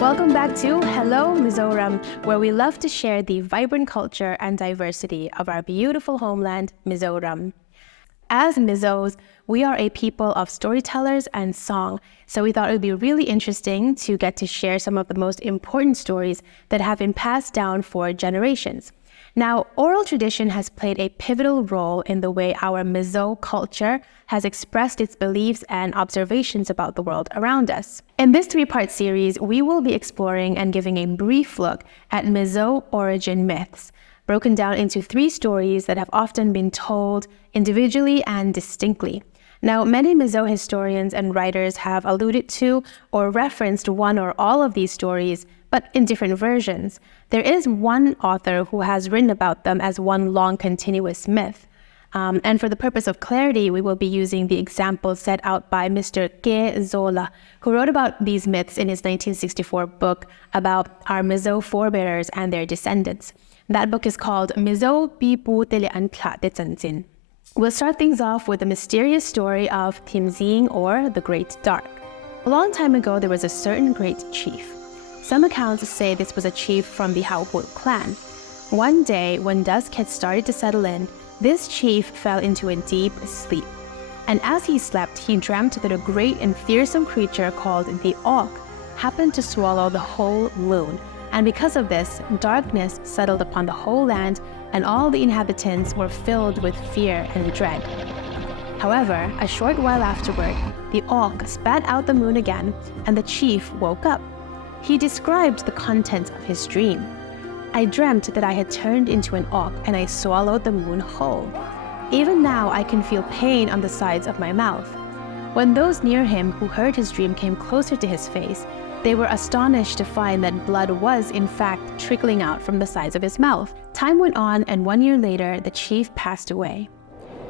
Welcome back to Hello Mizoram, where we love to share the vibrant culture and diversity of our beautiful homeland, Mizoram. As Mizos, we are a people of storytellers and song, so we thought it would be really interesting to get to share some of the most important stories that have been passed down for generations. Now, oral tradition has played a pivotal role in the way our Mizo culture has expressed its beliefs and observations about the world around us. In this three-part series, we will be exploring and giving a brief look at Mizo origin myths, broken down into three stories that have often been told individually and distinctly. Now, many Mizo historians and writers have alluded to or referenced one or all of these stories, but in different versions. There is one author who has written about them as one long continuous myth. And for the purpose of clarity, we will be using the example set out by Mr. Ke Zola, who wrote about these myths in his 1964 book about our Mizo forebears and their descendants. That book is called Mizo Pipu Tele Antla de Thimzing. We'll start things off with the mysterious story of Thimzing, or the Great Dark. A long time ago, there was a certain great chief. Some accounts say this was a chief from the Haoput clan. One day, when dusk had started to settle in, this chief fell into a deep sleep. And as he slept, he dreamt that a great and fearsome creature called the Auk happened to swallow the whole moon. And because of this, darkness settled upon the whole land, and all the inhabitants were filled with fear and dread. However, a short while afterward, the Auk spat out the moon again, and the chief woke up. He described the content of his dream. I dreamt that I had turned into an auk and I swallowed the moon whole. Even now I can feel pain on the sides of my mouth. When those near him who heard his dream came closer to his face, they were astonished to find that blood was in fact trickling out from the sides of his mouth. Time went on, and 1 year later the chief passed away.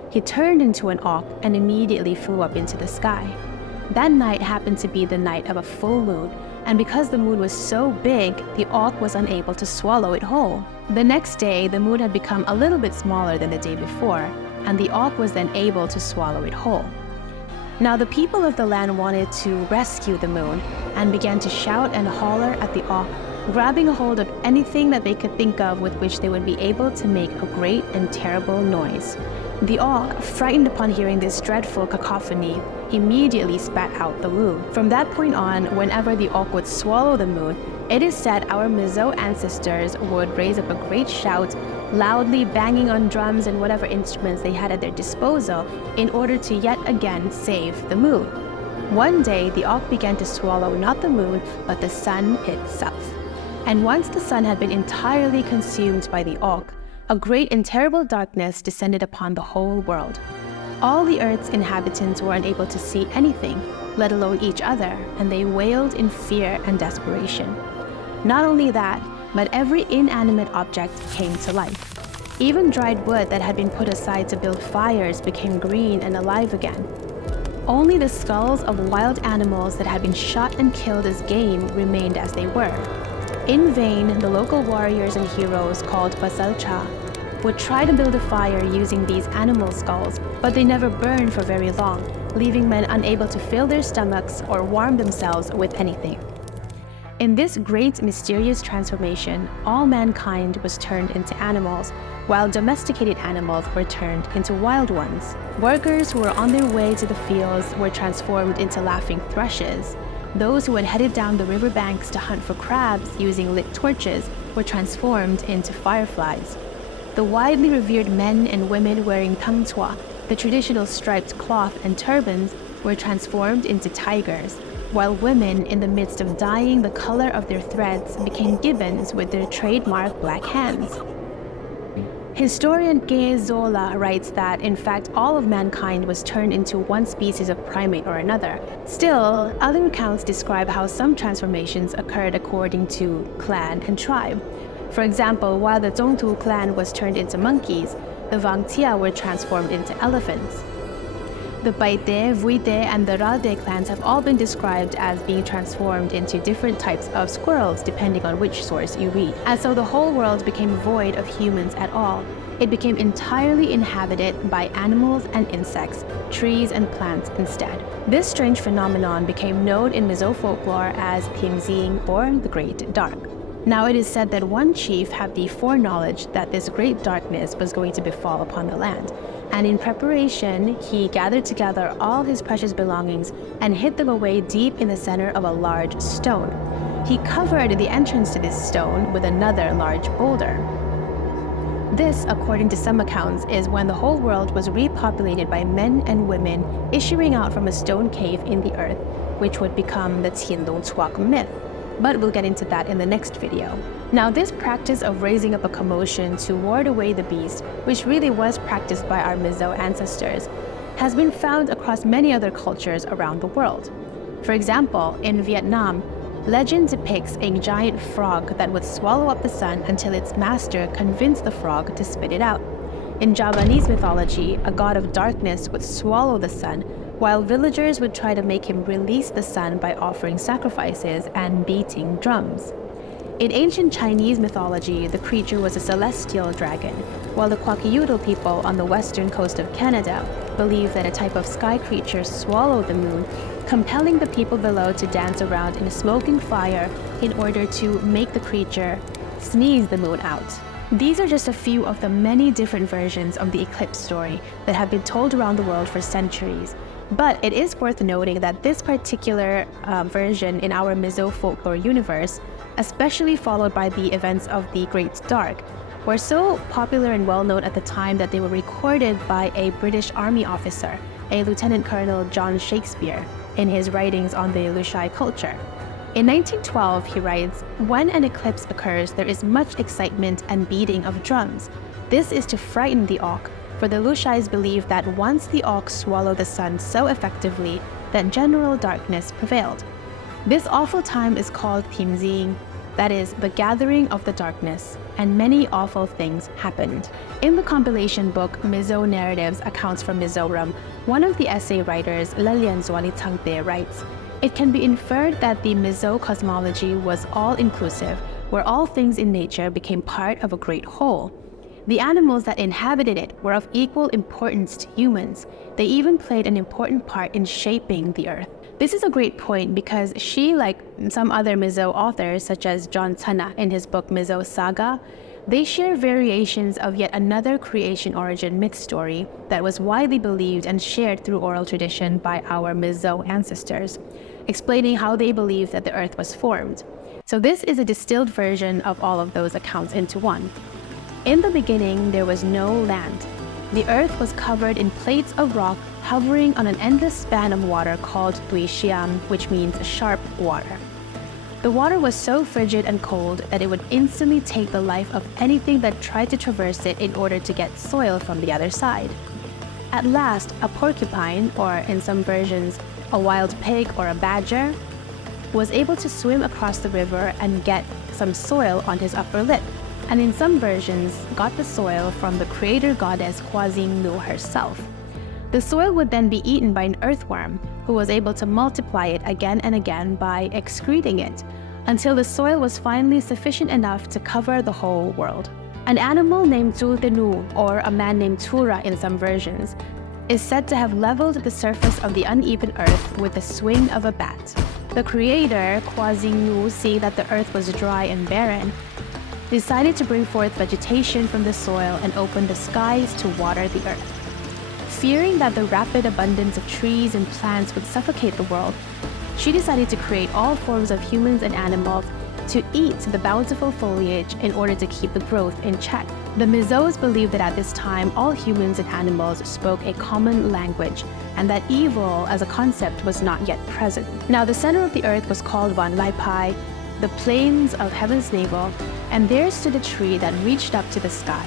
He turned into an auk and immediately flew up into the sky. That night happened to be the night of a full moon, and because the moon was so big, the auk was unable to swallow it whole. The next day, the moon had become a little bit smaller than the day before, and the auk was then able to swallow it whole. Now the people of the land wanted to rescue the moon and began to shout and holler at the auk, grabbing a hold of anything that they could think of with which they would be able to make a great and terrible noise. The auk, frightened upon hearing this dreadful cacophony, immediately spat out the moon. From that point on, whenever the auk would swallow the moon, it is said our Mizo ancestors would raise up a great shout, loudly banging on drums and whatever instruments they had at their disposal in order to yet again save the moon. One day, the auk began to swallow not the moon, but the sun itself. And once the sun had been entirely consumed by the auk, a great and terrible darkness descended upon the whole world. All the earth's inhabitants were unable to see anything, let alone each other, and they wailed in fear and desperation. Not only that, but every inanimate object came to life. Even dried wood that had been put aside to build fires became green and alive again. Only the skulls of wild animals that had been shot and killed as game remained as they were. In vain, the local warriors and heroes called Basalcha would try to build a fire using these animal skulls, but they never burned for very long, leaving men unable to fill their stomachs or warm themselves with anything. In this great mysterious transformation, all mankind was turned into animals, while domesticated animals were turned into wild ones. Workers who were on their way to the fields were transformed into laughing thrushes. Those who had headed down the riverbanks to hunt for crabs using lit torches were transformed into fireflies. The widely revered men and women wearing tangtua, the traditional striped cloth and turbans, were transformed into tigers, while women, in the midst of dyeing the color of their threads, became gibbons with their trademark black hands. Historian Ke Zola writes that, in fact, all of mankind was turned into one species of primate or another. Still, other accounts describe how some transformations occurred according to clan and tribe. For example, while the Zongtu clan was turned into monkeys, the Wangtia were transformed into elephants. The Paite, Vuite, and the Ralde clans have all been described as being transformed into different types of squirrels depending on which source you read. And so the whole world became void of humans at all. It became entirely inhabited by animals and insects, trees and plants instead. This strange phenomenon became known in Mizo folklore as Thimzing, or the Great Dark. Now it is said that one chief had the foreknowledge that this great darkness was going to befall upon the land, and in preparation he gathered together all his precious belongings and hid them away deep in the center of a large stone. He covered the entrance to this stone with another large boulder. This, according to some accounts, is when the whole world was repopulated by men and women issuing out from a stone cave in the earth, which would become the Tiandongchuak myth. But we'll get into that in the next video. Now, this practice of raising up a commotion to ward away the beast, which really was practiced by our Mizo ancestors, has been found across many other cultures around the world. For example, in Vietnam, legend depicts a giant frog that would swallow up the sun until its master convinced the frog to spit it out. In Javanese mythology, a god of darkness would swallow the sun, while villagers would try to make him release the sun by offering sacrifices and beating drums. In ancient Chinese mythology, the creature was a celestial dragon, while the Kwakiutl people on the western coast of Canada believed that a type of sky creature swallowed the moon, compelling the people below to dance around in a smoking fire in order to make the creature sneeze the moon out. These are just a few of the many different versions of the eclipse story that have been told around the world for centuries. But it is worth noting that this particular version in our Mizo folklore universe, especially followed by the events of the Great Dark, were so popular and well known at the time that they were recorded by a British Army officer, a Lieutenant Colonel John Shakespeare, in his writings on the Lushai culture. In 1912, he writes, "When an eclipse occurs, there is much excitement and beating of drums. This is to frighten the auk, for the Lushais believe that once the auk swallow the sun so effectively that general darkness prevailed. This awful time is called Thimzing, that is, the gathering of the darkness, and many awful things happened." In the compilation book Mizo Narratives Accounts from Mizoram, one of the essay writers, Lalian Zwalitangte, writes, "It can be inferred that the Mizo cosmology was all-inclusive, where all things in nature became part of a great whole. The animals that inhabited it were of equal importance to humans. They even played an important part in shaping the earth." This is a great point because she, like some other Mizo authors, such as John Tana in his book Mizo Saga, they share variations of yet another creation origin myth story that was widely believed and shared through oral tradition by our Mizo ancestors, explaining how they believed that the earth was formed. So this is a distilled version of all of those accounts into one. "In the beginning, there was no land. The earth was covered in plates of rock hovering on an endless span of water called Tuishiam, which means sharp water. The water was so frigid and cold that it would instantly take the life of anything that tried to traverse it in order to get soil from the other side. At last, a porcupine, or in some versions, a wild pig or a badger, was able to swim across the river and get some soil on his upper lip, and in some versions got the soil from the creator goddess Kwazing herself. The soil would then be eaten by an earthworm, who was able to multiply it again and again by excreting it, until the soil was finally sufficient enough to cover the whole world. An animal named Zultenu, or a man named Tura in some versions, is said to have leveled the surface of the uneven earth with the swing of a bat. The creator, Kwazing, seeing that the earth was dry and barren, decided to bring forth vegetation from the soil and open the skies to water the earth. Fearing that the rapid abundance of trees and plants would suffocate the world, she decided to create all forms of humans and animals to eat the bountiful foliage in order to keep the growth in check. The Mizos believed that at this time all humans and animals spoke a common language, and that evil as a concept was not yet present. Now the center of the earth was called Van Lai Pai, the plains of heaven's navel, and there stood a tree that reached up to the sky.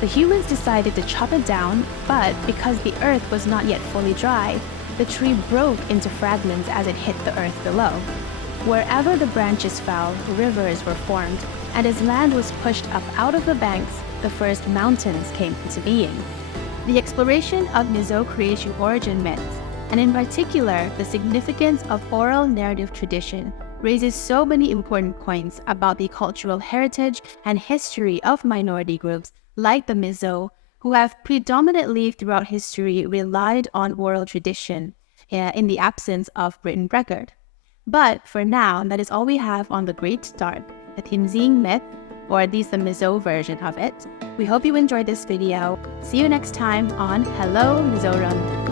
The humans decided to chop it down, but because the earth was not yet fully dry, the tree broke into fragments as it hit the earth below. Wherever the branches fell, rivers were formed, and as land was pushed up out of the banks, the first mountains came into being. The exploration of Mizo creation origin myths, and in particular the significance of oral narrative tradition, raises so many important points about the cultural heritage and history of minority groups like the Mizo, who have predominantly throughout history relied on oral tradition in the absence of written record. But for now, that is all we have on the Great Start, the Thimzing myth, or at least the Mizo version of it. We hope you enjoyed this video. See you next time on Hello Mizoram.